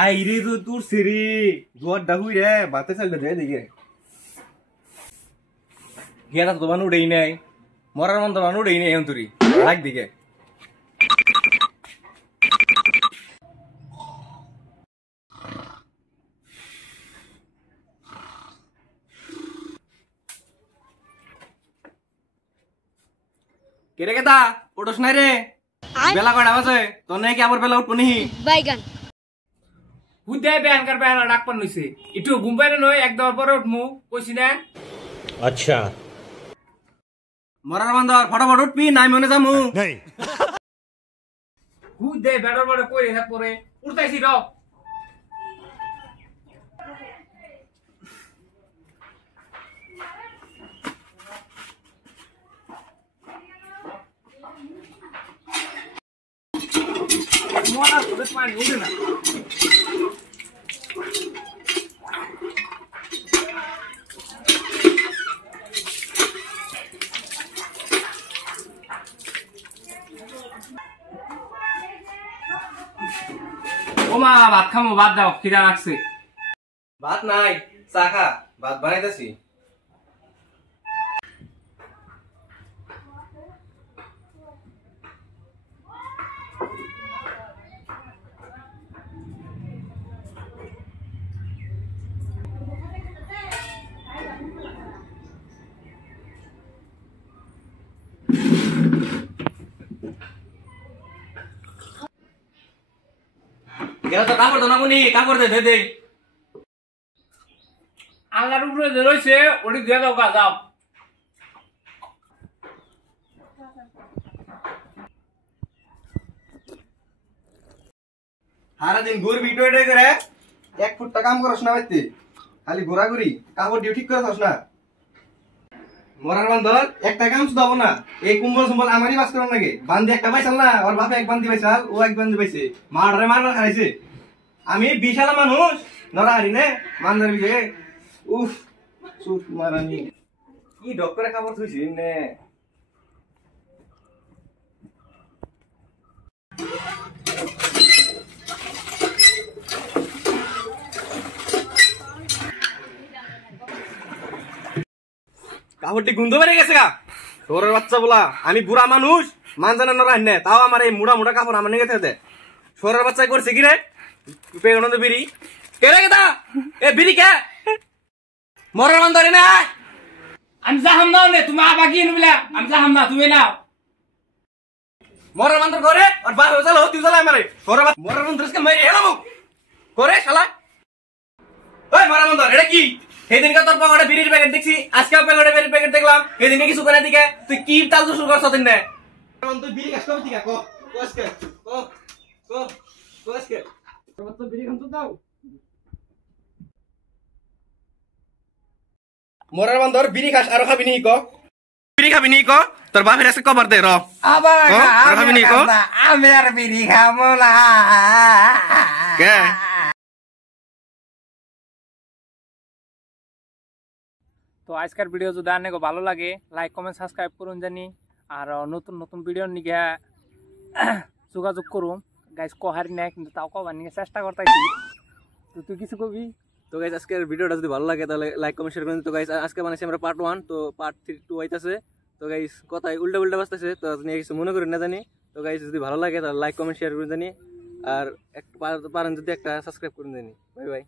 আইরে তো তোর সিরি জোয়ার ডাহুই রে বাতে চাল দে দিকে গিয়াটা তো বানু দেই নাই মরার মন তো বানু দেই নাই এখন তুই রাখ দিকে কেরে কেতা ওটস নাই রে বেলা কয়টা বাজে তোর নাই কি আবার বেলা উঠবো নি বাইগান বুঝাই বেয়ান কার বেয়ান ডাক পান লইছে একটু ঘুম পাইলে নয় এক দেওয়ার পরে উঠমু কইছি না আচ্ছা মরার বান্দর ফটাফট উঠবি নাই মনে যামু नहीं বুঝাই বেড়ার পরে কই হে পরে উঠতাইছি র মোটা করে পানি উঠে না ওমা ভাত খামো ভাত দাও খিদা লাগছে ভাত নাই চা খা ভাত বানাইতেছি গেলা তো কাপড় দোনা কোনি কাপড় দে দে আল্লাহর উপরে যে রইছে ওটি দিয়ে দাও গা যাও সারা দিন ঘুরবি টয়টয় করে 1 ফুট কাম করছ না বাইতে খালি ঘোরাঘুরি কাপড় ডিউ ঠিক করে থাকছ না মরার বান্দর একটা কাম শুধু হবো না এই কুম্বল সম্বল আমারই বাস করন লাগে বান্দি একটা পাইছাল না ওর বাপে এক বান্দি পাইছাল ও এক বান্দি পাইছে মাররে মারবার খাইছে আমি বিশালা মানুষ নরাহারি নে মানদার বিজে উফ সুট মারানি কি ডক্টরে খবর থইছি নে কাপড়টি গুন্ধ বেড়ে গেছে গা তোর বাচ্চা বলা আমি বুড়া মানুষ মান জানা নরা নে তাও আমার এই মুড়া মুড়া কাপড় আমার নিয়ে গেছে সোরের বাচ্চা করছে কি রে পেগনন্দ বিড়ি কে রে গেদা এ বিড়ি কে মরার মান ধরে না আমি যাহাম নাও নে তুমি আবা কি নিবিলা আমি যাহাম না তুমি নাও মরার মান ধর করে আর বাপ চালো তুই চালা আমারে সোরের বাচ্চা মরার মান ধরকে মেরে হেলামু করে শালা ওই মরার মান ধর এটা কি সেদিনকে তোর পকেটে বিড়ির প্যাকেট দেখছি আজকে পকেটে বিড়ির প্যাকেট দেখলাম সেদিনকে কিছু করে দিকে তুই কি তাল শুরু করছ দিন না তুই বিড়ি কাজ করবি ঠিক কো কোসকে কো কো কোসকে তোর তো বিড়ি খান তো দাও মরার বান্দর বিড়ি খাস আর খাবি নি কো বিড়ি খাবি নি কো তোর বাপের কাছে কভার দে র আবার খাবি নি কো আমি আর বিড়ি খাবো না কে তো আজকের ভিডিও যদি আপনাকে ভালো লাগে লাইক কমেন্ট সাবস্ক্রাইব করুন জানি আর নতুন নতুন ভিডিও নিয়ে যোগাযোগ করুন গাইস কহারি নাই কিন্তু তাও কবার নিয়ে চেষ্টা করতেছি তো তুই কিছু কবি তো গাইস আজকের ভিডিওটা যদি ভালো লাগে তাহলে লাইক কমেন্ট শেয়ার করুন তো গাইস আজকে বানাইছি আমরা পার্ট 1 তো পার্ট 3 2 আইতাছে তো গাইস কথাই উল্টা উল্টা বাজতেছে তো আপনি কিছু মনে করেন না জানি তো গাইস যদি ভালো লাগে তাহলে লাইক কমেন্ট শেয়ার করুন জানি আর একটা পারেন যদি একটা সাবস্ক্রাইব করুন জানি বাই বাই